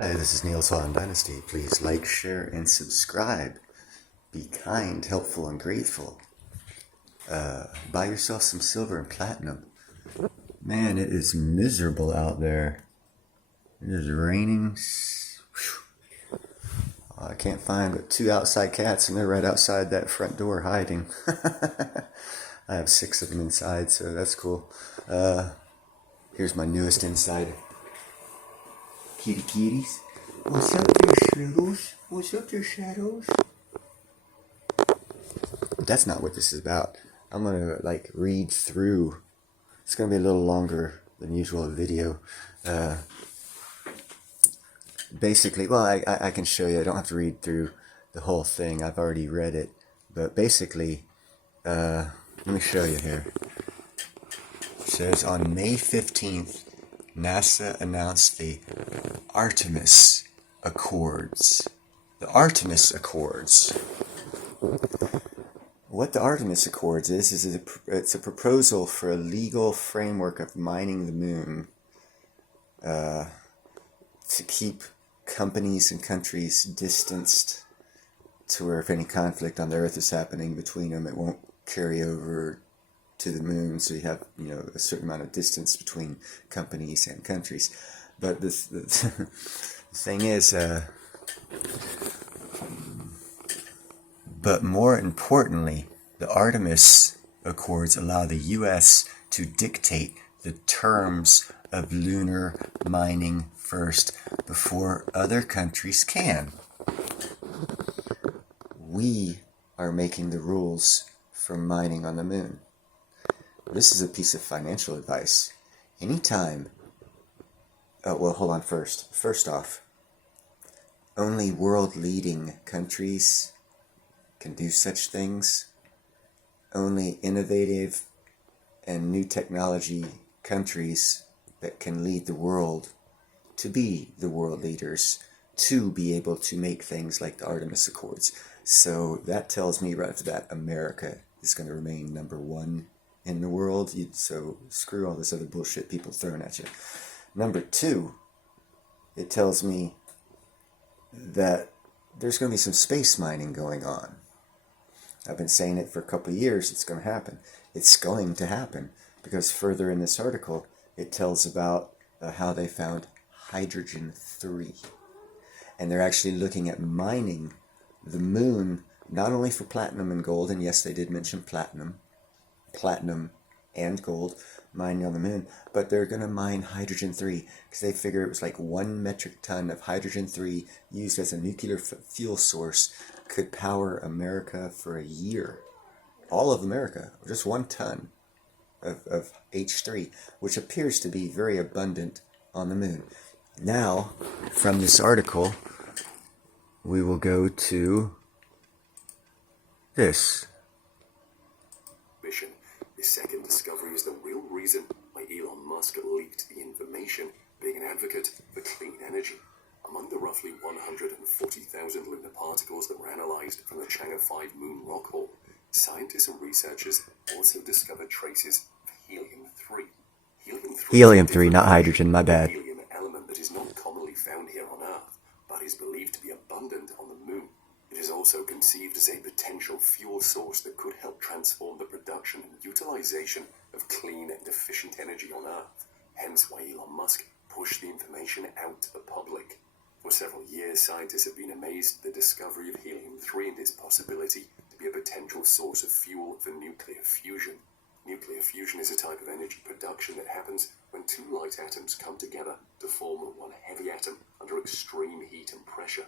Hi, this is Neil Swan Dynasty. Please like, share, and subscribe. Be kind, helpful, and grateful. Buy yourself some silver and platinum. Man, it is miserable out there. It is raining. I can't find but two outside cats, and they're right outside that front door hiding. I have 6 of them inside, so that's cool. Here's my newest insider. Kitty kitties. What's up there, Shadows? What's up there, Shadows? But that's not what this is about. I'm gonna read through. It's gonna be a little longer than usual video. Basically, well, I can show you. I don't have to read through the whole thing. I've already read it. But basically, let me show you here. It says on May 15th, NASA announced the Artemis Accords. The Artemis Accords. What the Artemis Accords is it's a proposal for a legal framework of mining the moon to keep companies and countries distanced to where if any conflict on the Earth is happening between them, it won't carry over to the moon. So you have, a certain amount of distance between companies and countries. But the thing is, but more importantly, the Artemis Accords allow the U.S. to dictate the terms of lunar mining first before other countries can. We are making the rules for mining on the moon. This is a piece of financial advice. Anytime, hold on first. First off, only world-leading countries can do such things. Only innovative and new technology countries that can lead the world to be the world leaders, to be able to make things like the Artemis Accords. So that tells me right after that America is going to remain number one in the world. So screw all this other bullshit people throwing at you. Number two, it tells me that there's going to be some space mining going on. I've been saying it for a couple of years. It's going to happen. It's going to happen because further in this article, it tells about how they found hydrogen-3. And they're actually looking at mining the moon, not only for platinum and gold, and yes, they did mention platinum and gold, mining on the moon, but they're going to mine hydrogen-3 because they figure it was like 1 metric ton of hydrogen-3 used as a nuclear fuel source could power America for a year. All of America, just 1 ton of H3, which appears to be very abundant on the moon. Now, from this article, we will go to this. Mission. This second discovery is the real reason why Elon Musk leaked the information, being an advocate for clean energy. Among the roughly 140,000 lunar particles that were analyzed from the Chang'e 5 moon rockhole, scientists and researchers also discovered traces of helium-3. Helium-3, not hydrogen, my bad. Helium element that is not commonly found here on Earth, but is believed to be abundant on the moon. It is also conceived as a potential fuel source that could help transform the production and utilization of clean and efficient energy on Earth. Hence why Elon Musk pushed the information out to the public. For several years, scientists have been amazed at the discovery of helium-3 and its possibility to be a potential source of fuel for nuclear fusion. Nuclear fusion is a type of energy production that happens when 2 light atoms come together to form 1 heavy atom under extreme heat and pressure.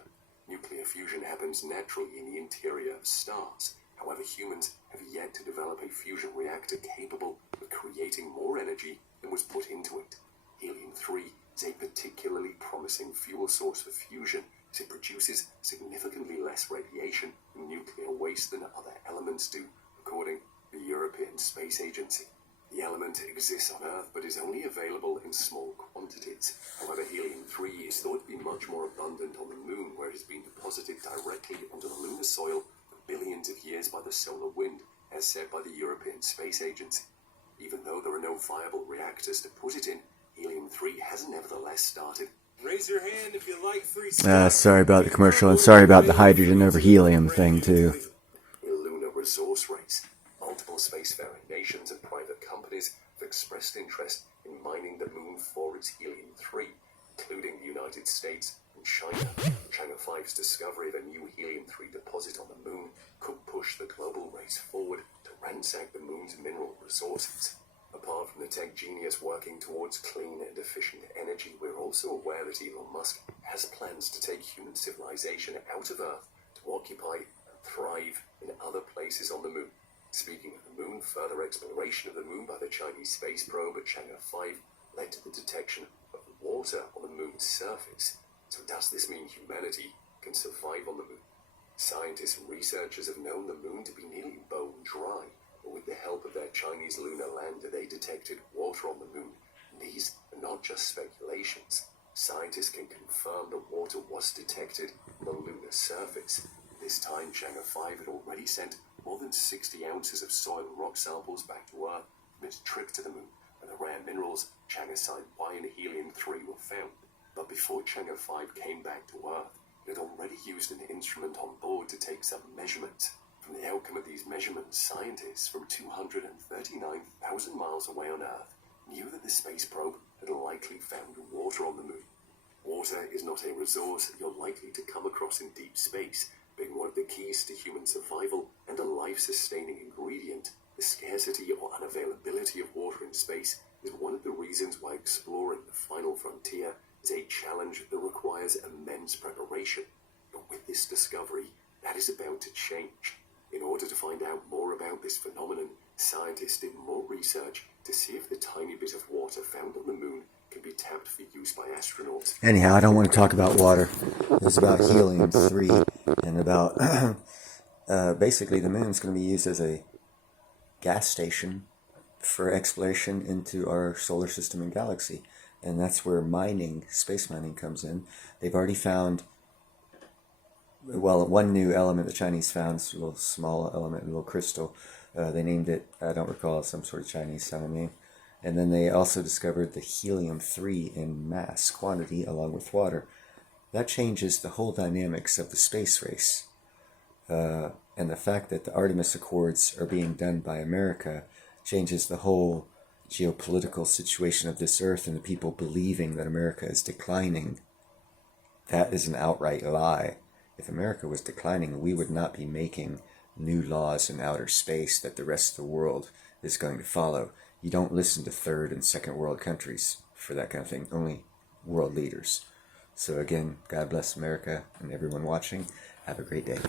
Nuclear fusion happens naturally in the interior of stars. However, humans have yet to develop a fusion reactor capable of creating more energy than was put into it. Helium-3 is a particularly promising fuel source for fusion as it produces significantly less radiation and nuclear waste than other elements do, according to the European Space Agency. The element exists on Earth but is only available in small quantities. However, helium-3 is thought to be much more abundant on the moon, where it has been deposited directly onto the lunar soil for billions of years by the solar wind, as said by the European Space Agency. Even though there are no viable reactors to put it in, helium-3 has nevertheless started Raise your hand if you like free Sorry about the commercial, and sorry about the hydrogen over helium thing, too. A lunar resource race. Multiple spacefaring nations and private companies have expressed interest in mining the moon for its helium-3, including the United States and China. Chang'e 5's discovery of a new helium-3 deposit on the moon could push the global race forward to ransack the moon's mineral resources. Apart from the tech genius working towards clean and efficient energy, we're also aware that Elon Musk has plans to take human civilization out of Earth to occupy and thrive in other places on the moon. Speaking of the moon, further exploration of the moon by the Chinese space probe at Chang'e 5 led to the detection of water on the moon's surface. So does this mean humanity can survive on the moon? Scientists and researchers have known the moon to be nearly bone dry, but with the help of their Chinese lunar lander, they detected water on the moon. And these are not just speculations. Scientists can confirm that water was detected on the lunar surface. This time, Chang'e 5 had already sent more than 60 ounces of soil and rock samples back to Earth from its trip to the moon, and the rare minerals Chang'e Site Y and helium-3 were found. But before Chang'e 5 came back to Earth, it had already used an instrument on board to take some measurements. From the outcome of these measurements, scientists from 239,000 miles away on Earth knew that the space probe had likely found water on the moon. Water is not a resource that you're likely to come across in deep space, being one of the keys to human survival and a life-sustaining ingredient. The scarcity or unavailability of water in space is one of the reasons why exploring the final frontier is a challenge that requires immense preparation. But with this discovery, that is about to change. In order to find out more about this phenomenon, scientists did more research to see if the tiny bit of water found on the moon can be tapped for use by astronauts. Anyhow, I don't want to talk about water. It's about helium-3 and about basically the moon's going to be used as a gas station for exploration into our solar system and galaxy. And that's where mining, space mining, comes in. They've already found, well, one new element the Chinese found, a little small element, a little crystal. They named it, I don't recall, some sort of Chinese sounding name. And then they also discovered the helium-3 in mass quantity along with water. That changes the whole dynamics of the space race. And the fact that the Artemis Accords are being done by America changes the whole geopolitical situation of this earth, and the people believing that America is declining. That is an outright lie. If America was declining, we would not be making new laws in outer space that the rest of the world is going to follow. You don't listen to third and second world countries for that kind of thing, only world leaders. So again, God bless America and everyone watching. Have a great day.